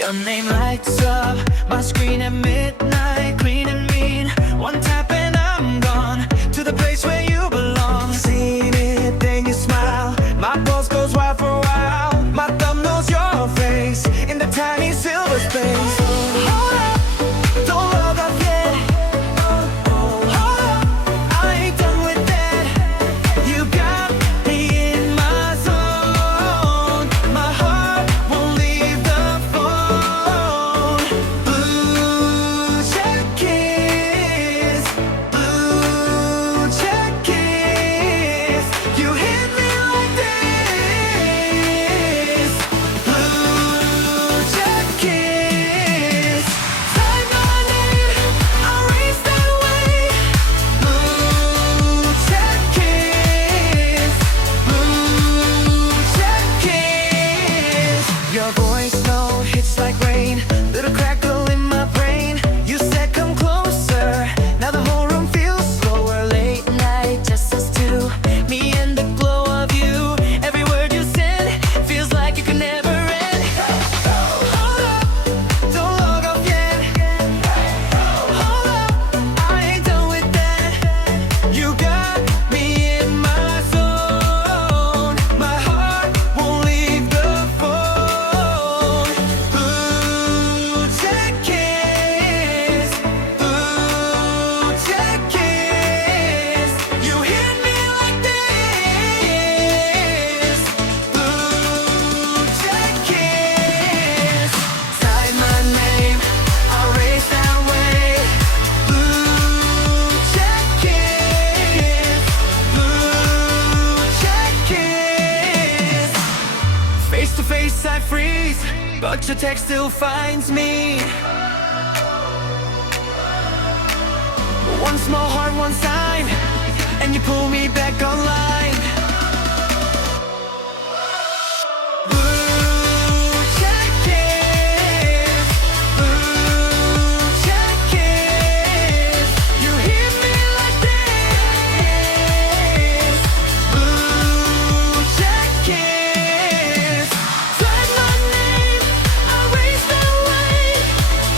Your name lights up my screen at midnight, clean and mean. One tap and I'm gone to the place where you belong. Seen it, then you smile. My pulse goes wild for a while. My thumb knows your face in the tiny silver space. Hold up, don't log off yet. Hold up, I ain't done with that. You got me in my zone. My heart won't leave the phone. Blue check kiss, blue check kiss. You hit me like this. Blue check kiss. Type my name, I'll race that way. Blue check kiss, blue check kiss. Your voice, no hits like rain. Little crackle in my brain. You said come closer. Now the whole room feels slower. Late night, just us two. Me and the glow of you. Every word you send feels like it could never end. Hold up, don't log off yet. Hold up, I ain't done with that. You got me in my zone. My heart won't leave the phone. Blue check kiss, blue check kiss. You hit me like this. Blue check kiss. Type my name, I'll race that way. Blue check kiss, blue check kiss. Face to face I freeze, but your text still finds me. One small heart, one sign, and you pull me back online. Blue check kiss, blue check kiss. You hit me like this. Blue check kiss. Type my name, I'll race that way.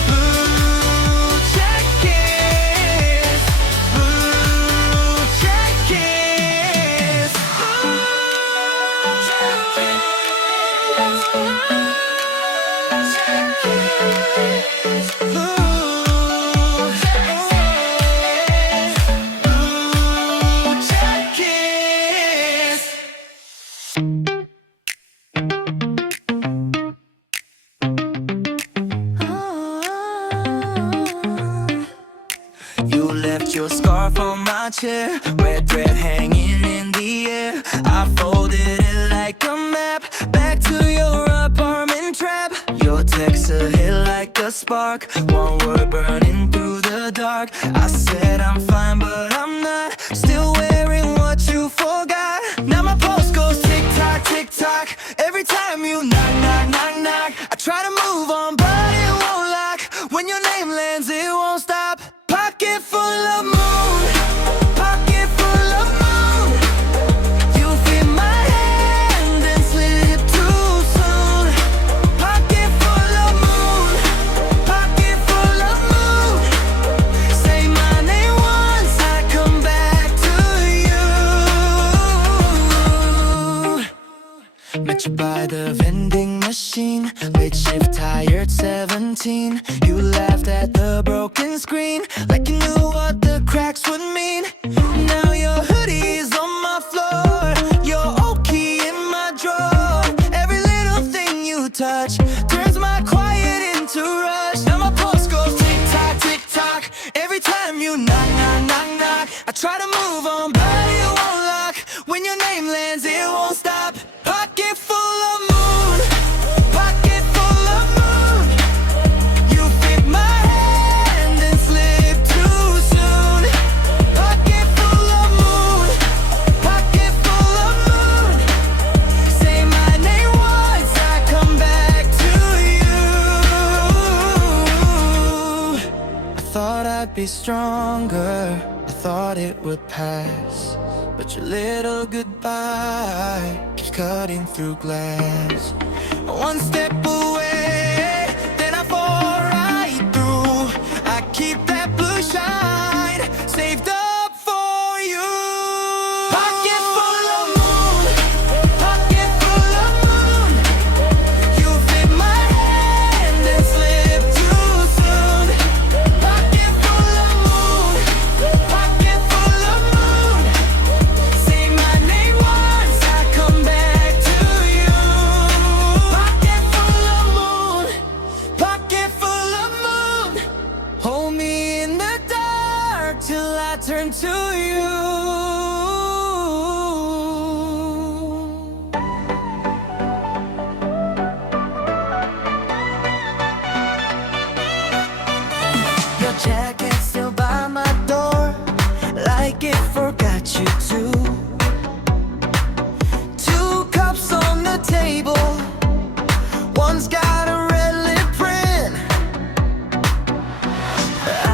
Blue check kiss, blue check kiss. Blue check kiss. You left your scarf on my chair, red thread hanging in the air. I folded it like a map, back to your apartment trap. Your texts are hit like a spark, one word burning through the dark. I said I'm fine, but I'm not, still wearing what you forgot. Now my pulse goes tick tock, tick tock. Every time you knock, knock, knock, knock. I try to move on, but it won't lock. When your name lands, it won't stop. Pocket full of moon, pocket full of moon. You fit my hand and slip too soon. Pocket full of moon, pocket full of moon. Say my name once, I come back to you. Met you by the vending machine, late shift, tired, 17. You laughed at the broken screen, like you knew what the cracks would mean. Now your hoodie's on my floor, your old key in my drawer. Every little thing you touch turns my quiet into rush. Now my pulse goes tick tock, tick tock. Every time you knock, knock, knock, knock. I try to move on, but it won't lock. When your name lands, it won't stop. Pocket full of moon, pocket full of moon. You fit my hand and slip too soon. Pocket full of moon, pocket full of moon. Say my name once, I come back to you. I thought I'd be stronger, I thought it would pass. But your little goodbye keeps cutting through glass. One step away, keep that blue shine saved up for you. Pocket full of moon, pocket full of moon. You fit my hand and slip too soon. Pocket full of moon, pocket full of moon. Say my name once, I come back to you. Pocket full of moon, pocket full of moon. Hold me in the dark till I turn to you. Your jacket still by my door, like it forgot you too. Two cups on the table, one's got a red lip print.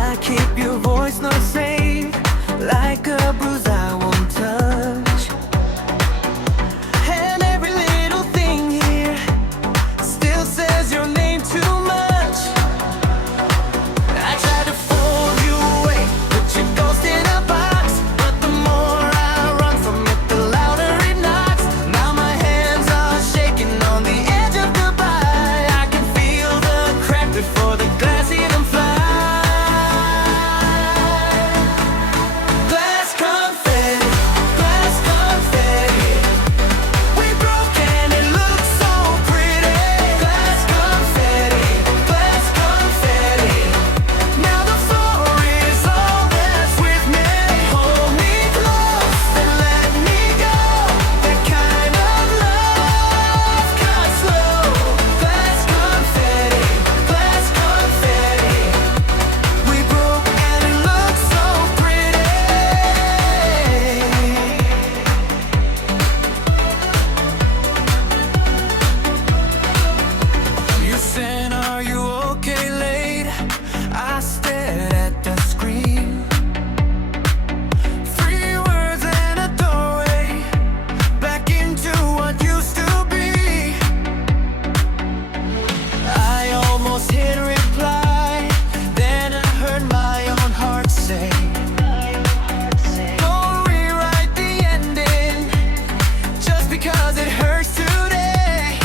I keep your voice not safe, like a bruise I won't touch. And every little thing here still says your name too much. I try to fold you away, put your ghost in a box, but the more I run from it, the louder it knocks. Now my hands are shaking on the edge of goodbye. I can feel the crack before the glass even flies. Glass confetti, glass confetti. We broke and it looks so pretty. Glass confetti, glass confetti. Now the floor is all that's with me. Hold me close and let me go. That kind of love cuts slow. Glass confetti, glass confetti. We broke and it looks so pretty. You said, are you okay late? I stared at the screen. 3 words and a doorway back into what used to be. I almost hit reply, then I heard my own heart say, don't rewrite the ending just because it hurts today.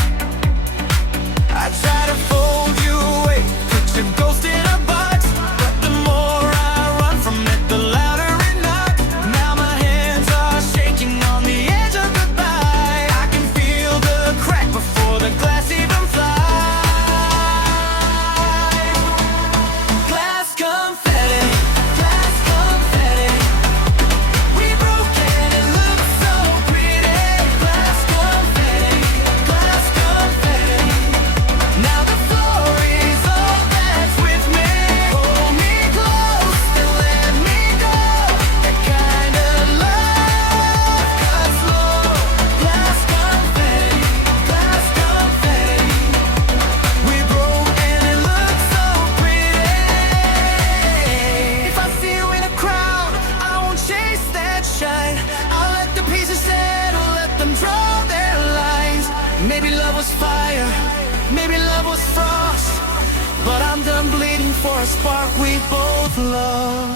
I try to fold you away, put your ghost in a box, but the more I run from it, the louder it knocks. Now my hands are shaking on the edge of goodbye. I can feel the crack before the glass even flies. Glass confetti, glass confetti. We broke and it looks so pretty. Glass confetti, glass confetti. Now the floor is all that's with me. Hold me close and let me go. That kind of love cuts slow. Glass confetti, glass confetti. We broke and it looks so pretty. If I see you in a crowd, I won't chase that shine. I'll let the pieces settle, let them draw their lines. Maybe love was fire, maybe love was frost, but I'm done bleeding for a spark we both love.